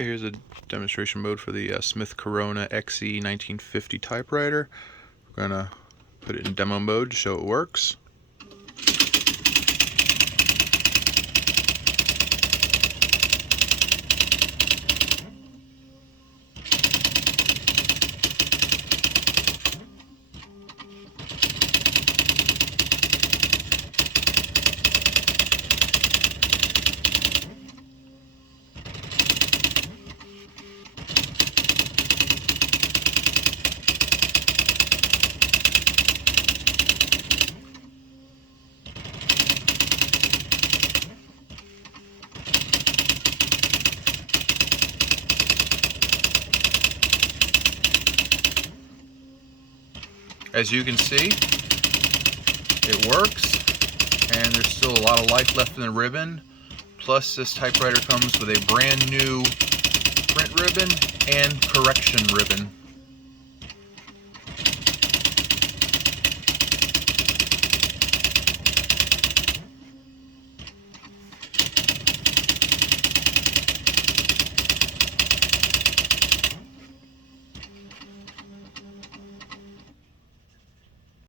Okay, here's a demonstration mode for the Smith Corona XE-1950 typewriter. We're going to put it in demo mode to show it works. As you can see, it works, and there's still a lot of life left in the ribbon. Plus, this typewriter comes with a brand new print ribbon and correction ribbon.